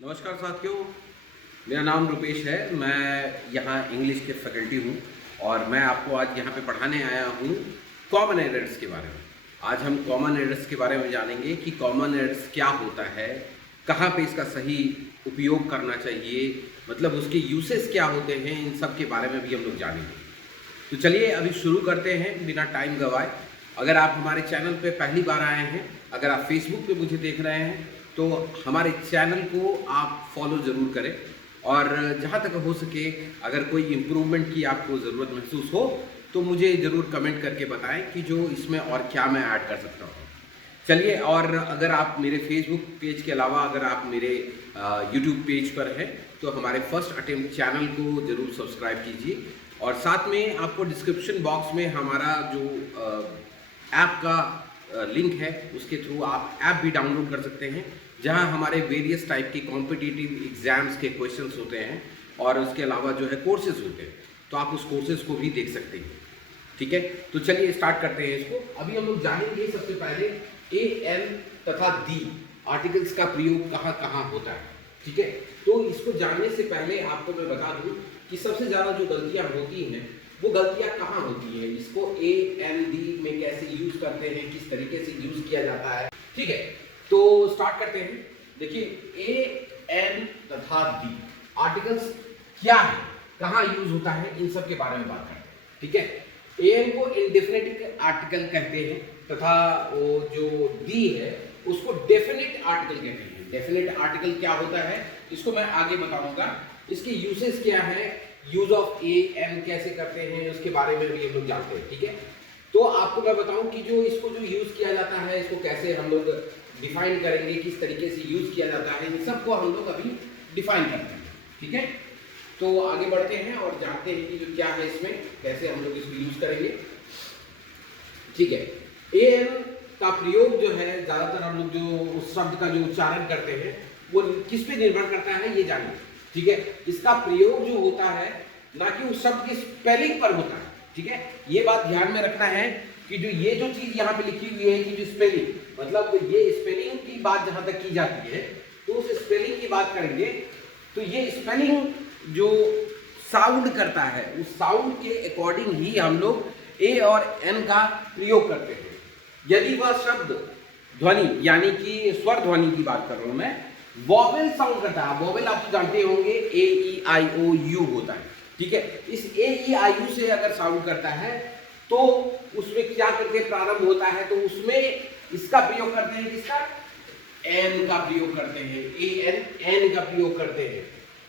नमस्कार साथियों, मेरा नाम रुपेश है। मैं यहाँ इंग्लिश के फैकल्टी हूँ और मैं आपको आज यहाँ पे पढ़ाने आया हूँ कॉमन एरर्स के बारे में। आज हम कॉमन एरर्स के बारे में जानेंगे कि कॉमन एरर्स क्या होता है, कहाँ पे इसका सही उपयोग करना चाहिए, मतलब उसके यूसेस क्या होते हैं, इन सब के बारे में भी हम लोग जानेंगे। तो चलिए अभी शुरू करते हैं बिना टाइम गवाए। अगर आप हमारे चैनल पे पहली बार आए हैं, अगर आप फेसबुक पे मुझे देख रहे हैं तो हमारे चैनल को आप फॉलो ज़रूर करें और जहाँ तक हो सके अगर कोई इम्प्रूवमेंट की आपको ज़रूरत महसूस हो तो मुझे ज़रूर कमेंट करके बताएं कि जो इसमें और क्या मैं ऐड कर सकता हूँ। चलिए, और अगर आप मेरे फेसबुक पेज के अलावा अगर आप मेरे यूट्यूब पेज पर हैं तो हमारे फर्स्ट अटेम्प्ट चैनल को ज़रूर सब्सक्राइब कीजिए और साथ में आपको डिस्क्रिप्शन बॉक्स में हमारा जो ऐप का लिंक है उसके थ्रू आप ऐप भी डाउनलोड कर सकते हैं, जहां हमारे वेरियस टाइप के कॉम्पिटिटिव एग्जाम्स के क्वेश्चंस होते हैं और उसके अलावा जो है कोर्सेज होते हैं, तो आप उस कोर्सेज को भी देख सकते हैं। ठीक है, तो चलिए स्टार्ट करते हैं इसको। अभी हम लोग जानेंगे सबसे पहले ए एन तथा दी आर्टिकल्स का प्रयोग कहाँ कहाँ होता है। ठीक है, तो इसको जानने से पहले आपको मैं बता दूं कि सबसे ज़्यादा जो गलतियाँ होती हैं वो गलतियाँ कहाँ होती हैं, इसको ए एन दी में कैसे यूज करते हैं, किस तरीके से यूज किया जाता है। ठीक है, तो स्टार्ट करते हैं। देखिए, ए एन तथा दी आर्टिकल्स क्या है, कहाँ यूज होता है, इन सब के बारे में बात करते हैं। ठीक है, ए एन को इंडेफिनिट आर्टिकल कहते हैं तथा वो जो दी है उसको डेफिनिट आर्टिकल कहते हैं। डेफिनिट आर्टिकल क्या होता है इसको मैं आगे बताऊंगा, इसके यूसेस क्या है, यूज ऑफ ए एन कैसे करते हैं उसके बारे में भी हम लोग जानते हैं। ठीक है, तो आपको मैं बताऊं कि जो इसको जो यूज किया जाता है इसको कैसे हम लोग डिफाइन करेंगे, किस तरीके से यूज किया जाता है, इन सबको हम लोग अभी डिफाइन करते हैं। ठीक है, तो आगे बढ़ते हैं और जानते हैं कि जो क्या है इसमें, कैसे हम लोग इसको यूज करेंगे। ठीक है, ए एन का प्रयोग जो है ज्यादातर हम लोग जो उस शब्द का जो उच्चारण करते हैं वो किस पे निर्भर करता है ये जानिए। ठीक है, इसका प्रयोग जो होता है ना कि उस शब्द के स्पेलिंग पर होता है। ठीक है, ये बात ध्यान में रखना है कि जो ये जो चीज यहाँ पे लिखी हुई है कि जो स्पेलिंग, मतलब ये स्पेलिंग की बात जहां तक की जाती है तो उस स्पेलिंग की बात करेंगे तो ये स्पेलिंग जो साउंड करता है उस साउंड के अकॉर्डिंग ही हम लोग ए और एन का प्रयोग करते हैं। यदि वह शब्द ध्वनि यानी कि स्वर ध्वनि की बात कर रहा हूं मैं, वॉवेल साउंड करता है, वॉवेल आप तो जानते होंगे ए ई आई ओ यू होता है। ठीक है, इस ए ई आई यू से अगर साउंड करता है तो उसमें क्या करके प्रारंभ होता है, तो उसमें इसका प्रयोग करते हैं, किसका, एन का प्रयोग करते हैं, ए एन एन का प्रयोग करते हैं।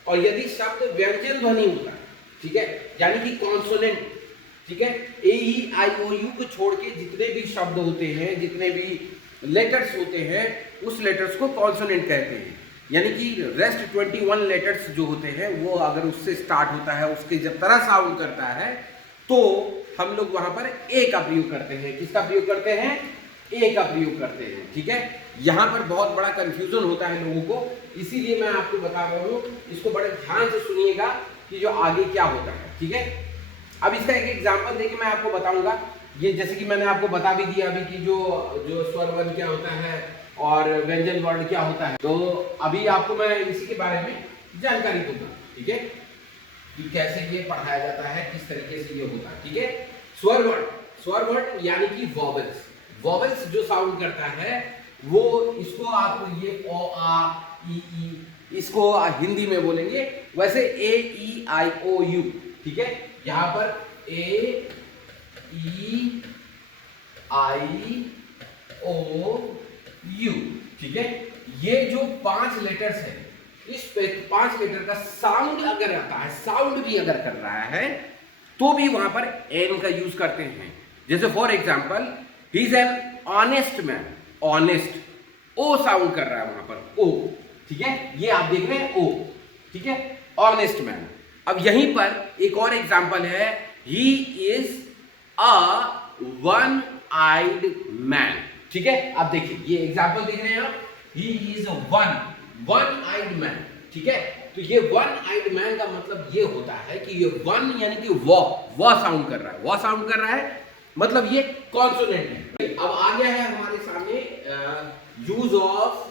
और यदि शब्द व्यंजन ध्वनि होता है, ठीक है, यानी कि कॉन्सोनेंट, ठीक है, ए ई आई ओ यू को छोड़ के जितने भी शब्द होते हैं, जितने भी लेटर्स होते हैं उस लेटर्स को कॉन्सोनेंट कहते हैं। यानी कि रेस्ट 21 लेटर्स जो होते हैं वो अगर उससे स्टार्ट होता है, उसके जब तरह साउंड करता है तो हम लोग वहां पर ए का प्रयोग करते हैं। किसका प्रयोग करते हैं, ए का प्रयोग करते हैं। ठीक है, यहां पर बहुत बड़ा कंफ्यूजन होता है लोगों को, इसीलिए मैं आपको बता रहा हूं, इसको बड़े ध्यान से सुनिएगा कि जो आगे क्या होता है। ठीक है, अब इसका एक एग्जाम्पल देके मैं आपको बताऊंगा। ये जैसे कि मैंने आपको बता भी दिया अभी कि जो स्वर वर्ण क्या होता है और व्यंजन वर्ण क्या होता है, तो अभी आपको मैं इसी के बारे में जानकारी दूंगा। ठीक है, कि कैसे ये पढ़ाया जाता है, किस तरीके से ये होता है। ठीक है, स्वर वर्ण यानी कि वॉवेल्स, वॉवेल्स जो साउंड करता है वो इसको आप ये ओ आ ई इसको हिंदी में बोलेंगे, वैसे ए ई आई ओ यू। ठीक है, यहां पर ए ई आई ओ यू। ठीक है, ये जो 5 लेटर्स है, इस 5 लेटर का साउंड अगर आता है, साउंड भी अगर कर रहा है तो भी वहां पर एन का यूज करते हैं। जैसे for example, he is an honest man, honest, O sound कर रहा है वहां पर, ओ। ठीक है, ये आप देख रहे हैं ओ। ठीक है, ऑनेस्ट मैन। अब यहीं पर एक और एग्जाम्पल है, he is a one eyed man. ठीक है, आप देखिए ये एग्जाम्पल देख रहे हैं आप, he is a one eyed man. ठीक है, तो ये वन आइड मैन का मतलब ये होता है कि ये वन यानी कि वॉ साउंड कर रहा है, वॉ साउंड कर रहा है, मतलब ये कॉन्सोनेंट है। अब आ गया है हमारे सामने यूज ऑफ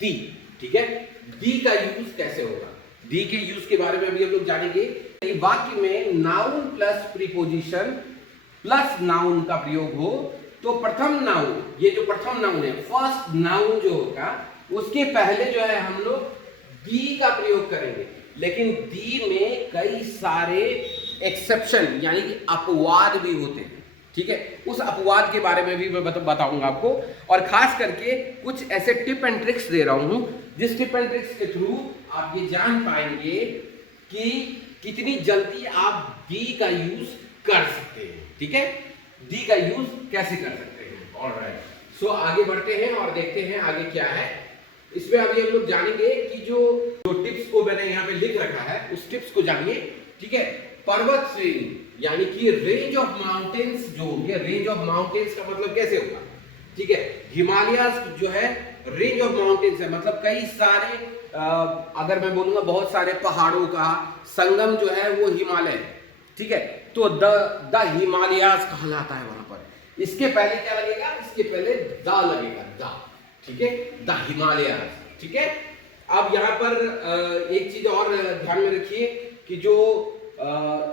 दी। ठीक है, दी का यूज कैसे होगा, दी के यूज के बारे में अभी हम लोग जानेंगे। वाक्य में noun plus preposition plus noun का प्रयोग हो तो प्रथम नाउन, ये जो प्रथम नाउन है, फर्स्ट नाउन जो होगा, उसके पहले जो है हम लोग दी का प्रयोग करेंगे। लेकिन दी में कई सारे एक्सेप्शन यानी कि अपवाद भी होते हैं, ठीक है। उस अपवाद के बारे में भी मैं बताऊंगा आपको, और खास करके कुछ ऐसे टिप एंड ट्रिक्स दे रहा हूं जिस टिप एंड ट्रिक्स के थ्रू आप ये जान पाएंगे कि कितनी जल्दी आप दी का यूज कर सकते हैं, ठीक है। दी का यूज कैसे कर सकते हैं। ऑलराइट, सो आगे बढ़ते हैं और देखते हैं आगे क्या है। इसमें अभी हम लोग जानेंगे कि जो टिप्स को मैंने यहाँ पे लिख रखा है उस टिप्स को जानिए, ठीक है। पर्वत श्रेणी यानी कि रेंज ऑफ माउंटेन्स जो होंगे, रेंज ऑफ माउंटेन्स का मतलब कैसे होगा, ठीक है। हिमालयाज जो है रेंज ऑफ माउंटेन्स है, मतलब कई सारे अगर मैं बोलूंगा बहुत सारे पहाड़ों का संगम जो है वो हिमालय है, ठीक है। तो द हिमालयाज कहलाता है वहां पर। इसके पहले क्या लगेगा, इसके पहले द लगेगा, द, ठीक है, द हिमालयाज, ठीक है। अब यहाँ पर एक चीज और ध्यान में रखिए कि जो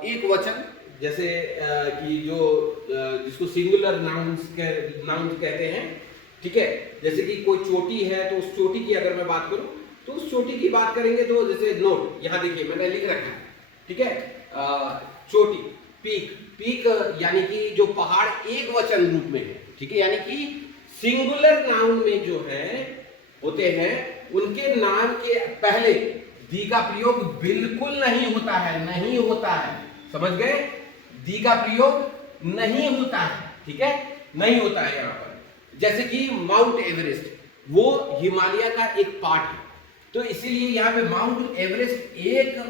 एक वचन जैसे कि जो जिसको सिंगुलर नाउन्स कहते हैं, ठीक है। जैसे कि कोई चोटी है तो उस चोटी की अगर मैं बात करूं तो उस चोटी की बात करेंगे तो जैसे नोट यहाँ देखिए मैंने लिख रखा है, ठीक है। चोटी, पीक, पीक यानी कि जो पहाड़ एक वचन रूप में है, ठीक है। यानी कि सिंगुलर नाउन में जो है होते हैं उनके नाम के पहले दी का प्रयोग बिल्कुल नहीं होता है, नहीं होता है, समझ गए। दी का प्रयोग नहीं होता है, ठीक है, नहीं होता है यहाँ पर। जैसे कि माउंट एवरेस्ट वो हिमालय का एक पार्ट है, तो इसीलिए यहाँ पे माउंट एवरेस्ट एक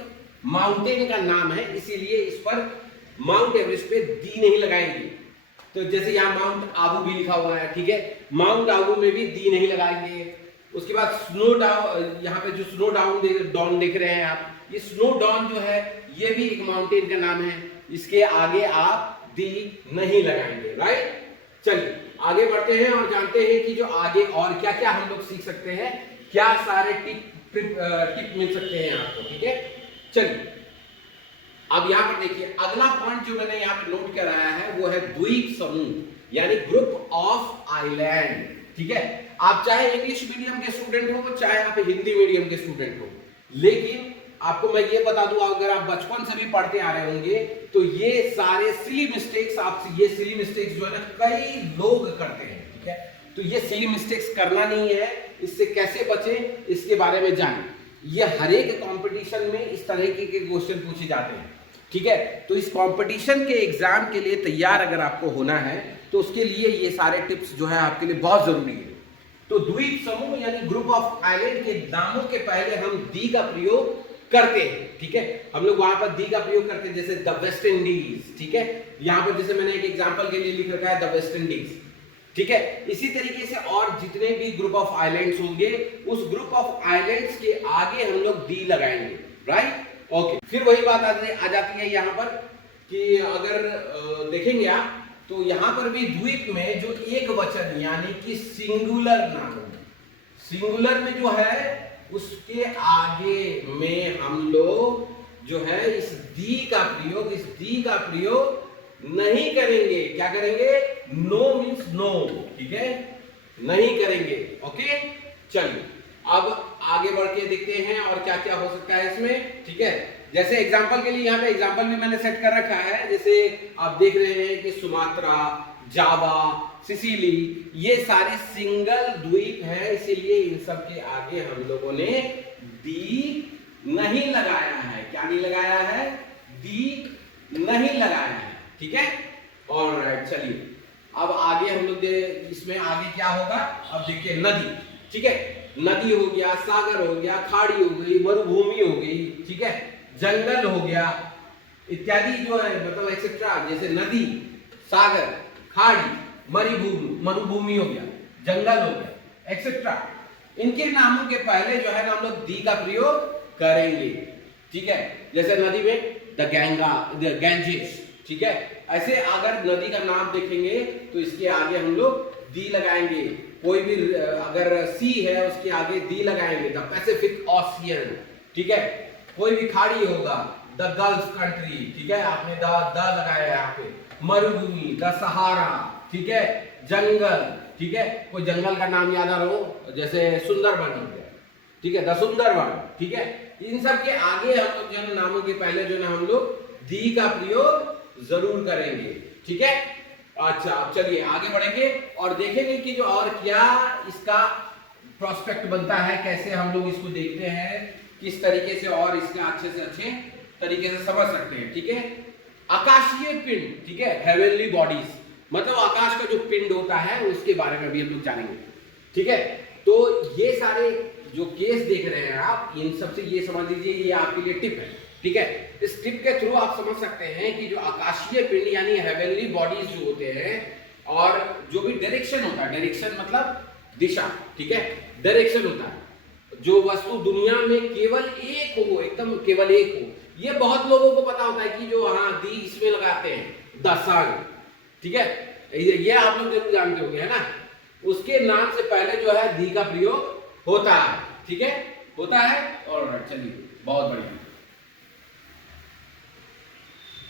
माउंटेन का नाम है, इसीलिए इस पर माउंट एवरेस्ट पे दी नहीं लगाएंगे। तो जैसे यहाँ माउंट आबू भी लिखा हुआ है, ठीक है, माउंट आबू में भी दी नहीं लगाएंगे। उसके बाद स्नो डाउन, यहाँ पे जो स्नो डाउन देख रहे हैं आप, ये स्नो डाउन जो है ये भी एक माउंटेन का नाम है, इसके आगे आप दी नहीं लगाएंगे, राइट। चलिए आगे बढ़ते हैं और जानते हैं कि जो आगे और क्या क्या हम लोग सीख सकते हैं, क्या सारे टिप मिल सकते हैं आपको, ठीक है। चलिए अब यहाँ पर देखिए अगला पॉइंट जो मैंने यहाँ पे नोट कराया है वो है द्वीप समूह यानी ग्रुप ऑफ आइलैंड, ठीक है। आप चाहे इंग्लिश मीडियम के स्टूडेंट हो चाहे आप हिंदी मीडियम के स्टूडेंट हो, लेकिन आपको मैं ये बता दूं अगर आप बचपन से भी पढ़ते आ रहे होंगे तो ये सारे सिली मिस्टेक्स ये सिली मिस्टेक्स जो है ना कई लोग करते हैं, ठीक है। तो ये सिली मिस्टेक्स करना नहीं है, इससे कैसे बचें इसके बारे में जानें। ये हर एक कंपटीशन में इस तरह के क्वेश्चन पूछे जाते हैं, ठीक है। तो इस कंपटीशन के एग्जाम के लिए तैयार अगर आपको होना है तो उसके लिए ये सारे टिप्स जो है आपके लिए बहुत जरूरी है। तो द्वीप समूह यानी ग्रुप ऑफ आइलैंड के नामों के पहले हम दी का प्रयोग करते हैं, ठीक है। हम लोग वहां पर दी का प्रयोग करते हैं, जैसे द वेस्ट इंडीज, ठीक है। यहाँ पर जैसे मैंने एक एग्जांपल के लिए लिख रखा है द वेस्ट इंडीज, ठीक है। इसी तरीके से और जितने भी ग्रुप ऑफ आइलैंड्स होंगे उस ग्रुप ऑफ आइलैंड्स के आगे हम लोग दी लगाएंगे, राइट। ओके, फिर वही बात आ जाती है यहाँ पर कि अगर देखेंगे आप तो यहाँ पर भी द्वीप में जो एक वचन यानी कि सिंगुलर नाउन, सिंगुलर में जो है उसके आगे में हम लोग जो है इस दी का प्रयोग नहीं करेंगे। क्या करेंगे, नो मीन्स नो, ठीक है, नहीं करेंगे। ओके, चलिए अब आगे बढ़ के देखते हैं और क्या क्या हो सकता है इसमें, ठीक है। जैसे एग्जांपल के लिए यहाँ पे एग्जांपल भी मैंने सेट कर रखा है, जैसे आप देख रहे हैं कि सुमात्रा, जावा, सिसिली ये सारे सिंगल द्वीप हैं, इसीलिए इन सब के आगे हम लोगों ने दी नहीं लगाया है। क्या नहीं लगाया है, दी नहीं लगाया है, ठीक है। ऑलराइट, चलिए अब आगे हम लोग इसमें आगे क्या होगा, अब देखिए नदी, ठीक है, नदी हो गया, सागर हो गया, खाड़ी हो गई, मरुभूमि हो गई, ठीक है, जंगल हो गया इत्यादि जो है मतलब एक्सेट्रा, जैसे नदी, सागर, खाड़ी, मरुभूमि हो गया, जंगल हो गया एक्सेट्रा, इनके नामों के पहले जो है ना हम लोग दी का प्रयोग करेंगे, ठीक है। जैसे नदी में द गैंजेस, ठीक है। ऐसे अगर नदी का नाम देखेंगे तो इसके आगे हम लोग दी लगाएंगे। कोई भी अगर सी है उसके आगे दी लगाएंगे, द पैसिफिक ओशियन, ठीक है। कोई भी खाड़ी होगा, द गल्फ कंट्री, ठीक है, आपने द लगाया है यहाँ पे। मरुभूमि, द सहारा, ठीक है। जंगल, ठीक है, कोई जंगल का नाम याद आ रहा हो, जैसे सुंदरबन हो गया, ठीक है, द सुंदरबन, ठीक है। इन सब के आगे हम लोग जो नामों के पहले जो ना हम लोग दी का प्रयोग जरूर करेंगे, ठीक है। अच्छा, अब चलिए आगे बढ़ेंगे और देखेंगे कि जो और क्या इसका प्रोस्पेक्ट बनता है, कैसे हम लोग इसको देखते हैं, किस तरीके से और इसका अच्छे से अच्छे तरीके से समझ सकते हैं, ठीक है। आकाशीय पिंड, ठीक है, हेवनली बॉडीज, मतलब आकाश का जो पिंड होता है उसके बारे में भी हम लोग जानेंगे, ठीक है। तो ये सारे जो केस देख रहे हैं आप, इन सबसे ये समझ लीजिए, ये आपके लिए टिप है, ठीक है। इस टिप के थ्रू आप समझ सकते हैं कि जो आकाशीय पिंड यानी हेवनली बॉडीज जो होते हैं, और जो भी डायरेक्शन होता है, डायरेक्शन मतलब दिशा, ठीक है, डायरेक्शन होता है, जो वस्तु दुनिया में केवल एक हो, एकदम केवल एक हो, ये बहुत लोगों को पता होता है कि जो हाँ दी इसमें लगाते हैं, द सन, ठीक है, ये आप लोग जरूर जानते होंगे, है ना। उसके नाम से पहले जो है दी का प्रयोग होता है, ठीक है, होता है। और चलिए बहुत बढ़िया।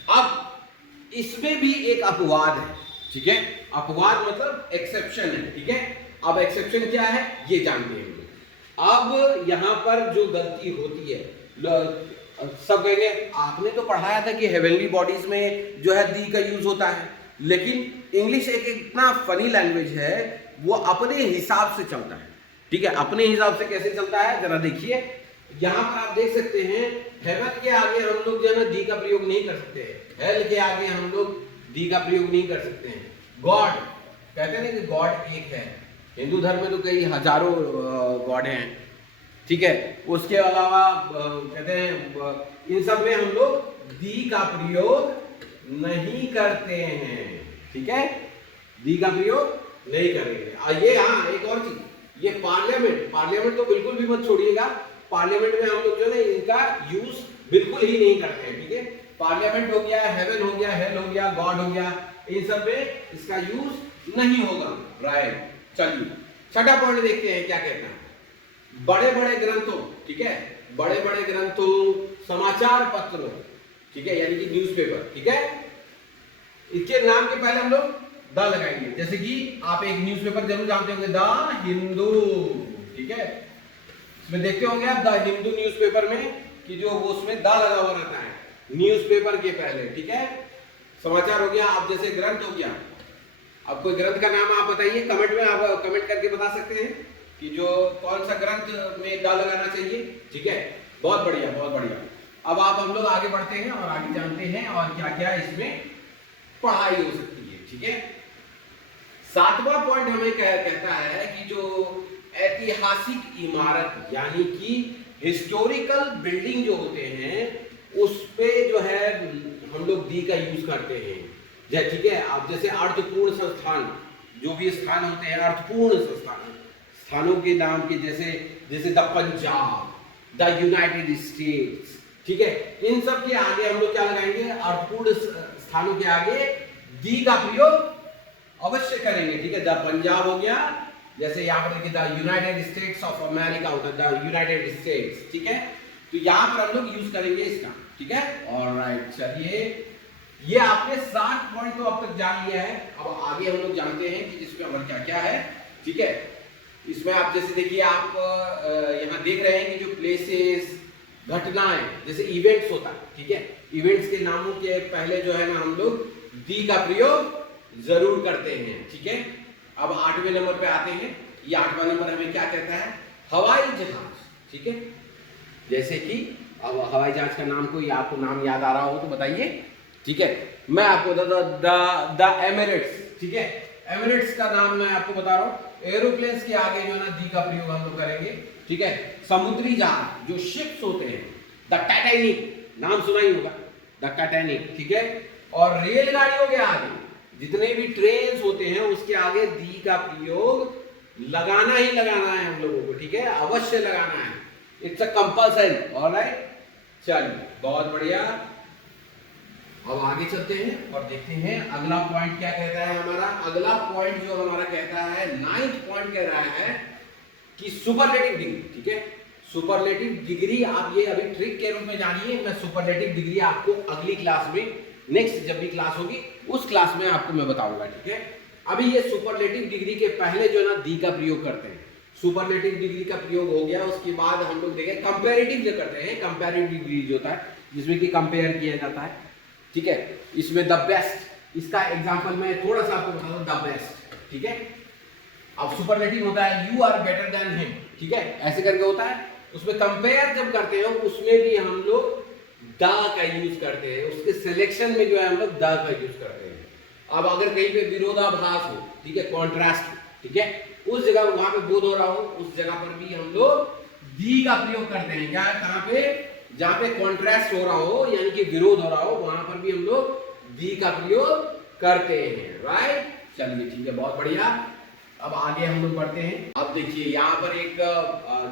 अब इसमें भी एक अपवाद है, ठीक है, अपवाद मतलब एक्सेप्शन है, ठीक है। अब एक्सेप्शन क्या है ये जानते हैं। अब यहां पर जो गलती होती है, सब कहेंगे आपने तो पढ़ाया था कि हेवनली बॉडीज में जो है दी का यूज होता है, लेकिन इंग्लिश एक इतना फनी लैंग्वेज है, वो अपने हिसाब से चलता है, ठीक है। अपने हिसाब से कैसे चलता है जरा देखिए, यहां पर आप देख सकते हैं, हेवन के आगे हम लोग जो है ना दी का प्रयोग नहीं कर सकते हैं, हेल के आगे हम लोग दी का प्रयोग नहीं कर सकते हैं। गॉड कहते हैं कि गॉड एक है, हिंदू धर्म में तो कई हजारों गॉड हैं, ठीक है। उसके अलावा कहते हैं इन सब में हम लोग दी का प्रयोग नहीं करते हैं, ठीक है, दी का प्रयोग नहीं करेंगे। और ये हाँ एक और चीज, ये पार्लियामेंट तो बिल्कुल भी मत छोड़िएगा, पार्लियामेंट में हम लोग जो है इनका यूज बिल्कुल ही नहीं करते हैं, ठीक है। पार्लियामेंट हो गया, हेवन हो गया, हेल हो गया, गॉड हो गया, इन सब में इसका यूज नहीं होगा, राइट। चलिए छठा पॉइंट देखते हैं क्या कहता है। बड़े बड़े ग्रंथों, ठीक है, बड़े बड़े ग्रंथों, समाचार पत्रों, ठीक है, यानी कि न्यूज़पेपर, ठीक है, इसके नाम के पहले हम लोग द लगाएंगे। जैसे कि आप एक न्यूज़पेपर जरूर जानते होंगे, द हिंदू, ठीक है, इसमें देखते होंगे आप द हिंदू न्यूज़पेपर में कि जो वो उसमें द लगा हुआ रहता है न्यूज़पेपर के पहले, ठीक है। समाचार हो गया, आप जैसे ग्रंथ हो गया, अब कोई ग्रंथ का नाम आप बताइए, कमेंट में आप कमेंट करके बता सकते हैं कि जो कौन सा ग्रंथ में द लगाना चाहिए, ठीक है, बहुत बढ़िया बहुत बढ़िया। अब आप हम लोग आगे बढ़ते हैं और आगे जानते हैं और क्या क्या इसमें पढ़ाई हो सकती है, ठीक है। सातवां पॉइंट हमें कहता है कि जो ऐतिहासिक इमारत यानी कि हिस्टोरिकल बिल्डिंग जो होते हैं उस पे जो है हम लोग दी का यूज करते हैं, ठीक है। आप जैसे अर्थपूर्ण संस्थान, जो भी स्थान होते हैं अर्थपूर्ण संस्थान, स्थानों के नाम के जैसे the Punjab, the United states, ठीक है, इन सब के आगे हम लोग क्या लगाएंगे, अर्थपूर्ण स्थानों के आगे दी का प्रयोग अवश्य करेंगे, ठीक है। द पंजाब हो गया, जैसे यहाँ पर देखिए the United states of America होता है, द यूनाइटेड स्टेट्स, ठीक है, तो यहाँ पर हम लोग यूज करेंगे इसका, ठीक है। ऑलराइट, चलिए ये आपने 7 पॉइंट तो अब तक जान लिया है। अब आगे हम लोग जानते हैं कि इसमें हमारा क्या क्या है, ठीक है। इसमें आप जैसे देखिए, आप यहाँ देख रहे हैं कि जो प्लेसेस, घटनाएं, जैसे इवेंट्स होता है, ठीक है, इवेंट्स के नामों के पहले जो है ना हम लोग दी का प्रयोग जरूर करते हैं, ठीक है। अब 8वें नंबर पे आते हैं, ये 8वां नंबर हमें क्या कहता है, हवाई जहाज, ठीक है। जैसे कि अब हवाई जहाज का नाम कोई आपको नाम याद आ रहा हो तो बताइए, ठीक है। मैं आपको द एमिरेट्स, ठीक है, एमिरेट्स का नाम मैं आपको बता रहा हूँ। एरोप्लेन्स के आगे जो है ना दी का प्रयोग हम लोग करेंगे, ठीक है। समुद्री जहाज जो शिप्स होते हैं, द टाइटैनिक, नाम सुना ही होगा, द टाइटैनिक, ठीक है। और रेलगाड़ियों के आगे जितने भी ट्रेन होते हैं उसके आगे दी का प्रयोग लगाना ही लगाना है हम लोगों को, ठीक है, अवश्य लगाना है, इट्स अ कंपल्सरी, ऑलराइट। चलिए बहुत बढ़िया। अब आगे चलते हैं और देखते हैं अगला पॉइंट क्या कहता है हमारा। अगला पॉइंट जो हमारा कहता है, 9th पॉइंट कह रहा है कि सुपरलेटिव डिग्री। ठीक है, सुपरलेटिव डिग्री आप ये अभी ट्रिक के रूप में जानिए। मैं सुपरलेटिव डिग्री आपको अगली क्लास में, नेक्स्ट जब भी क्लास होगी उस क्लास में आपको मैं बताऊंगा। ठीक है, अभी ये सुपरलेटिव डिग्री के पहले जो है ना दी का प्रयोग करते हैं। सुपरलेटिव डिग्री का प्रयोग हो गया, उसके बाद हम लोग देखें कंपैरेटिव जो करते हैं। कंपैरेटिव डिग्री जो होता है जिसमें कि कंपेयर किया जाता है। ठीक है, इसमें द बेस्ट, इसका एग्जांपल मैं थोड़ा सा आपको बता दूं, द बेस्ट। ठीक है, अब सुपरलेटिव होता है you are better than him. ठीक है, ऐसे करके होता है। उसमें कंपेयर जब करते हैं उसमें भी हम लोग द का यूज करते हैं। उसके सिलेक्शन में जो है हम लोग द का यूज करते हैं। अब अगर कहीं पे विरोधाभास हो, ठीक है, कॉन्ट्रास्ट, ठीक है, उस जगह वहां पे बोध हो रहा हो, उस जगह पर भी हम लोग दी का प्रयोग करते हैं। क्या, कहां पे, जहां पे कॉन्ट्रास्ट हो रहा हो यानी कि विरोध हो रहा हो, वहां पर भी हम लोग दी का प्रयोग करते हैं। राइट, चलिए ठीक है, बहुत बढ़िया। अब आगे हम लोग बढ़ते हैं। अब देखिए यहाँ पर एक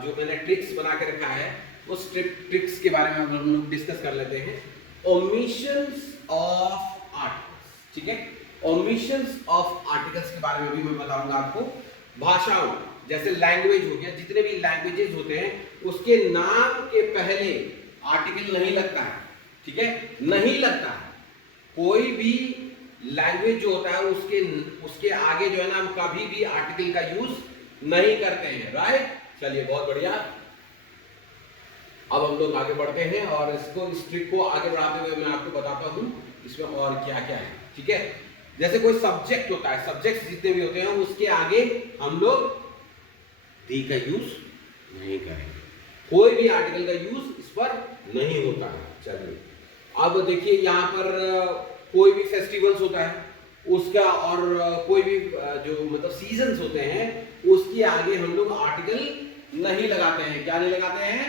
जो मैंने ट्रिक्स बना के रखा है, उस ट्रिक्स के बारे में हम लोग डिस्कस कर लेते हैं। Omissions of articles. ठीक है, ओमिशंस ऑफ आर्टिकल्स के बारे में भी मैं बताऊंगा आपको। भाषाओं जैसे लैंग्वेज हो गया, जितने भी लैंग्वेजेस होते हैं उसके नाम के पहले आर्टिकल नहीं लगता है। ठीक है, नहीं लगता है। कोई भी लैंग्वेज जो होता है उसके आगे जो है ना हम कभी भी आर्टिकल का यूज नहीं करते हैं। राइट, चलिए बहुत बढ़िया। अब हम लोग आगे बढ़ते हैं और इस ट्रिक को आगे बढ़ाते हुए मैं आपको बताता हूं इसमें और क्या क्या है। ठीक है, जैसे कोई सब्जेक्ट होता है, सब्जेक्ट जितने भी होते हैं उसके आगे हम लोग दी का यूज नहीं करेंगे। कोई भी आर्टिकल का यूज इस पर नहीं होता है। चलिए अब देखिए यहाँ पर कोई भी फेस्टिवल्स होता है उसका, और कोई भी जो मतलब सीजन्स होते हैं उसके आगे हम लोग आर्टिकल नहीं लगाते हैं। क्या नहीं लगाते हैं?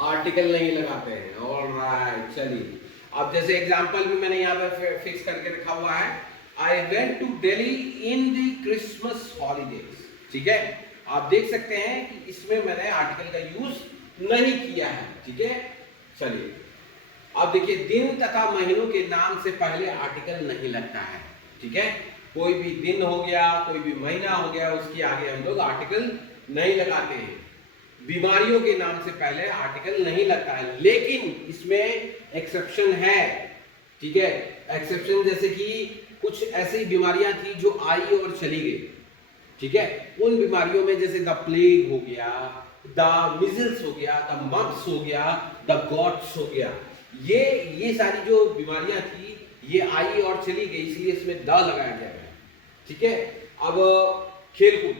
आर्टिकल नहीं लगाते हैं। ऑलराइट, चलिए अब जैसे एग्जांपल भी मैंने यहाँ पर फिक्स करके रखा हुआ है। I went to Delhi in the Christmas holidays. ठीक है, आप देख सकते हैं कि इसमें मैंने आर्टिकल का यूज नहीं किया है। ठीक है, चलिए अब देखिए दिन तथा महीनों के नाम से पहले आर्टिकल नहीं लगता है। ठीक है, कोई भी दिन हो गया, कोई भी महीना हो गया, उसके आगे हम लोग आर्टिकल नहीं लगाते हैं। बीमारियों के नाम से पहले आर्टिकल नहीं लगता है, लेकिन इसमें एक्सेप्शन है। ठीक है, एक्सेप्शन जैसे कि कुछ ऐसी बीमारियां थी जो आई और चली गई। ठीक है, उन बीमारियों में जैसे द प्लेग हो गया, द मिजल्स हो गया, द मम्प्स हो गया, द गॉट्स हो गया, ये सारी जो बीमारियां थी ये आई और चली गई, इसलिए इसमें द लगाया गया है। ठीक है, अब खेलकूद।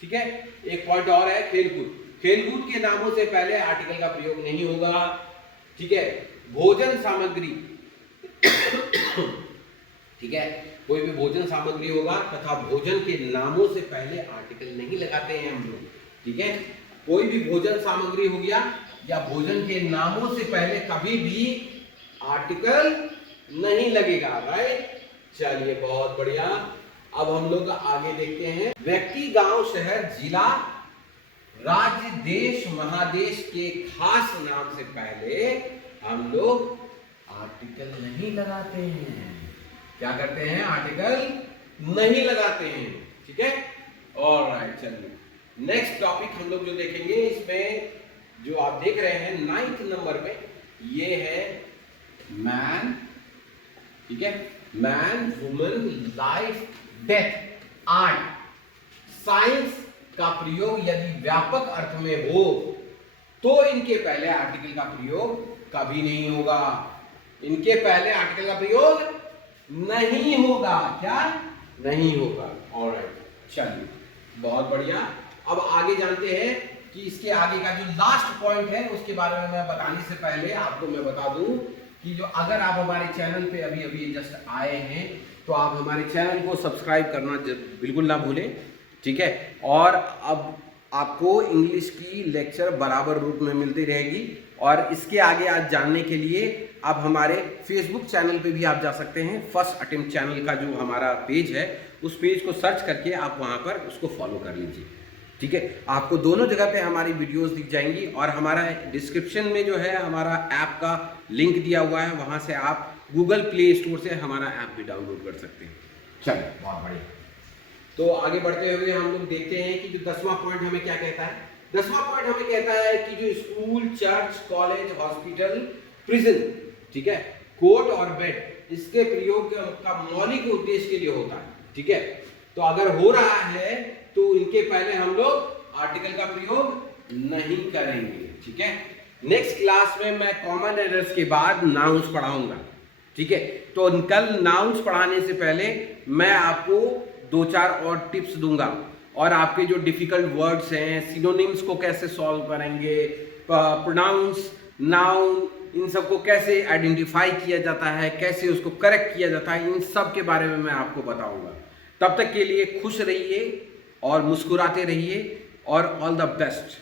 ठीक है, एक पॉइंट और है, खेलकूद। खेलकूद के नामों से पहले आर्टिकल का प्रयोग नहीं होगा। ठीक है, भोजन सामग्री। ठीक है, कोई भी भोजन सामग्री होगा तथा भोजन के नामों से पहले आर्टिकल नहीं लगाते हैं हम लोग। ठीक है, कोई भी भोजन सामग्री हो गया या भोजन के नामों से पहले कभी भी आर्टिकल नहीं लगेगा। राइट, चलिए बहुत बढ़िया। अब हम लोग आगे देखते हैं। व्यक्ति, गांव, शहर, जिला, राज्य, देश, महादेश के खास नाम से पहले हम लोग आर्टिकल नहीं लगाते हैं। क्या करते हैं? आर्टिकल नहीं लगाते हैं। ठीक है, ऑलराइट, चलिए नेक्स्ट टॉपिक हम लोग जो देखेंगे, इसमें जो आप देख रहे हैं 9th नंबर में, ये है मैन। ठीक है, man, woman, life, death, art, science का प्रयोग यदि व्यापक अर्थ में हो तो इनके पहले आर्टिकल का प्रयोग कभी नहीं होगा। इनके पहले आर्टिकल का प्रयोग नहीं होगा। क्या? नहीं होगा। ऑलराइट, चलिए बहुत बढ़िया। अब आगे जानते हैं कि इसके आगे का जो लास्ट पॉइंट है उसके बारे में मैं बताने से पहले आपको मैं बता दूं कि जो अगर आप हमारे चैनल पे अभी जस्ट आए हैं तो आप हमारे चैनल को सब्सक्राइब करना बिल्कुल ना भूलें। ठीक है, और अब आपको इंग्लिश की लेक्चर बराबर रूप में मिलती रहेगी। और इसके आगे आज जानने के लिए आप हमारे फेसबुक चैनल पे भी आप जा सकते हैं। फर्स्ट अटेम्प्ट चैनल का जो हमारा पेज है, उस पेज को सर्च करके आप वहाँ पर उसको फॉलो कर लीजिए। ठीक है, आपको दोनों जगह पे हमारी वीडियोस दिख जाएंगी और हमारा डिस्क्रिप्शन में जो है हमारा ऐप का लिंक दिया हुआ है, वहाँ से आप गूगल प्ले स्टोर से हमारा ऐप भी डाउनलोड कर सकते हैं। चलो बहुत बढ़िया। तो आगे बढ़ते हुए हम लोग देखते हैं कि जो 10वां पॉइंट हमें क्या कहता है। 10वां पॉइंट हमें कहता है कि जो school, church, college, hospital, prison, ठीक है, कोर्ट और बेड, इसके प्रयोग का मौलिक उद्देश्य के लिए होता है, ठीक है। तो अगर हो रहा है तो इनके पहले हम लोग आर्टिकल का प्रयोग नहीं करेंगे, ठीक है। नेक्स्ट क्लास में मैं कॉमन एरर्स के बाद नाउन्स पढ़ाऊंगा, ठीक है। तो कल नाउन्स पढ़ाने से पहले मैं आपको 2-4 और टिप्स दूंगा, और आपके जो डिफिकल्ट वर्ड्स हैं, सिनोनिम्स को कैसे सॉल्व करेंगे, प्रोनाउंस, नाउन, इन सबको कैसे आइडेंटिफाई किया जाता है, कैसे उसको करेक्ट किया जाता है, इन सब के बारे में मैं आपको बताऊंगा। तब तक के लिए खुश रहिए और मुस्कुराते रहिए, और ऑल द बेस्ट।